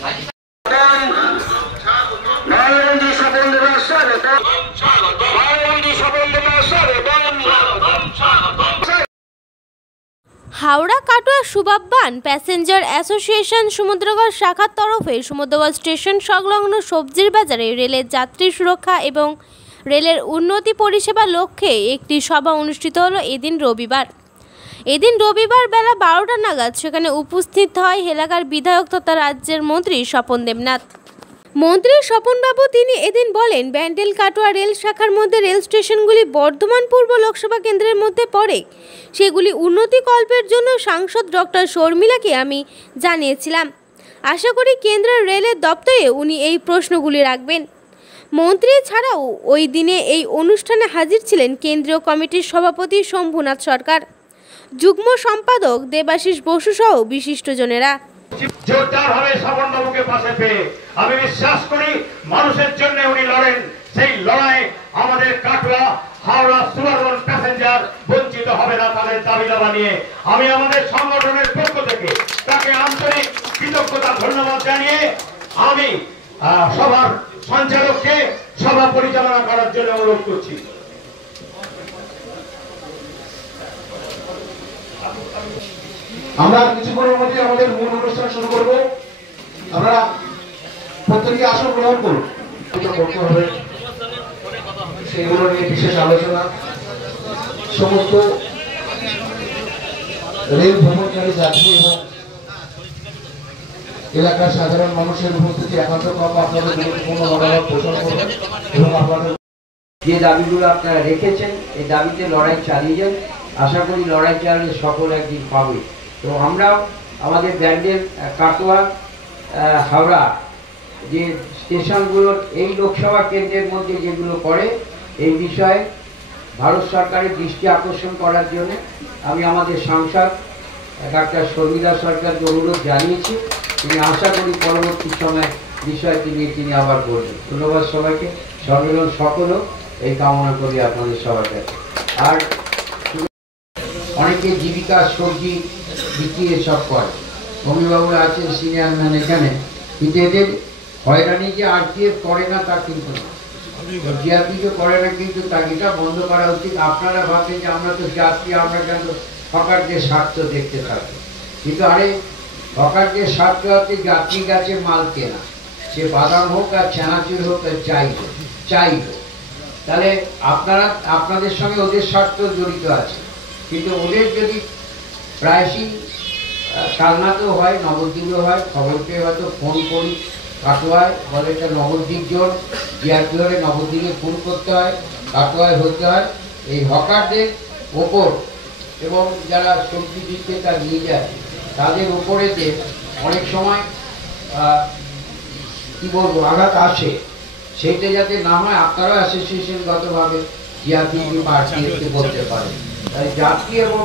Howrah Katwa সুবাববান passenger association Samudragarh শাখার তরফে Samudragarh station সংলগ্ন সবজির বাজারে রেলের যাত্রী সুরক্ষা এবং রেলের উন্নতি পরিষেবার লক্ষ্যে একটি সভা অনুষ্ঠিত হলো এদিন রবিবার বেলা 12টা নাগাদ সেখানে উপস্থিত হয় এলাকার বিধায়ক তথা রাজ্যের মন্ত্রী স্বপন দেবনাথ। মন্ত্রী স্বপনবাবু তিনি এদিন বলেন, ব্যান্ডেল কাটোয়া রেল শাখার মধ্যে রেল স্টেশনগুলি বর্ধমান পূর্ব লোকসভা কেন্দ্রের মধ্যে পড়ে, সেগুলি উন্নতিকল্পের জন্য সাংসদ ডক্টর শর্মিলাকে আমি জানিয়েছিলাম। আশা করি কেন্দ্রের রেলের দপ্তরে উনি এই প্রশ্নগুলি রাখবেন। মন্ত্রী ছাড়াও ওই দিনে এই অনুষ্ঠানে হাজির ছিলেন কেন্দ্রীয় কমিটির সভাপতি শম্ভুনাথ সরকার, যুগ্ম সম্পাদক দেবাশিস বসু সহ বিশিষ্টজনেরা। জোরদারভাবে স্বপনবাবুকে পাশে পেয়ে আমি বিশ্বাস করি মানুষের জন্য উনি লড়েন। সেই লড়াই আমাদের কাটোয়া হাওড়া সুন্দরবন প্যাসেঞ্জার বঞ্চিত হবে না তাদের দাবি দাবা নিয়ে। আমি আমাদের সংগঠনের পক্ষ থেকে তাকে আন্তরিক কৃতজ্ঞতা ধন্যবাদ জানিয়ে আমি সভার সঞ্চালককে সভা পরিচালনা করার জন্য অনুরোধ করছি। আমরা কিছুক্ষণের মধ্যে আমাদের মূল অনুষ্ঠান শুরু করব। আপনারা প্রত্যেকে আসন গ্রহণ করুন। করতে হবে সেগুলো নিয়ে বিশেষ আলোচনা। সমস্ত রেল ভ্রমণকারী যাত্রী এবং এলাকার সাধারণ মানুষের উপস্থিতি একান্ত কম আপনাদের গুরুত্বপূর্ণ মনোভাব পোষণ করবেন এবং আপনাদের যে দাবিগুলো আপনারা রেখেছেন এই দাবিতে লড়াই চালিয়ে যান। আশা করি লড়াই চালালে সকল একদিন পাবে। তো আমরাও আমাদের ব্যান্ডেল কাটোয়া হাওড়া যে স্টেশনগুলোর এই লোকসভা কেন্দ্রের মধ্যে যেগুলো করে এই বিষয়ে ভারত সরকারের দৃষ্টি আকর্ষণ করার জন্য আমি আমাদের সাংসদ ডাক্তার শর্মিলা সরকারকে অনুরোধ জানিয়েছি। তিনি আশা করি পরবর্তী সময় বিষয়টি নিয়ে তিনি আবার বলবেন। ধন্যবাদ সবাইকে। সম্মেলন সফল হোক এই কামনা করি আপনাদের সবার কাছে। আর অনেকে জীবিকা সবজি বিক্রি এসব করে, অমিবাবুরা আছেন সিনিয়র ম্যান এখানে, কিন্তু এদের হয়রানি যে আরটিএফ করে না তা কিন্তু না, জিআরপিও করে না, কিন্তু তাকে বন্ধ করা উচিত। আপনারা ভাবছেন যে আমরা তো যাত্রী, আমরা কেন হকারদের স্বার্থ দেখতে থাকি, কিন্তু আরে হকারদের স্বার্থ হচ্ছে যাত্রী গাছে মাল কেনা, সে বাদাম হোক আর চানাচুর হোক আর চাইব, তাহলে আপনাদের সঙ্গে ওদের স্বার্থ জড়িত আছে। কিন্তু ওদের যদি প্রায়শই কালনাতেও হয়, নবদ্বীপেও হয়, খবর পেয়ে হয়তো ফোন করি কাটোয়ায়, বলে এটা নবদ্বীপ জোন, জিআরপি হলে নবদ্বীপে ফোন করতে হয়, কাটোয়ায় হতে হয়। এই হকারদের ওপর এবং যারা সবজি বিক্রেতা নিয়ে যায় তাদের ওপরে যে অনেক সময় কি বলবো আঘাত আসে, সেটা যাতে না হয় আপনারাও অ্যাসোসিয়েশনগতভাবে জিআরপি বা আরটিএফকে বলতে পারেন। তাই যাত্রী এবং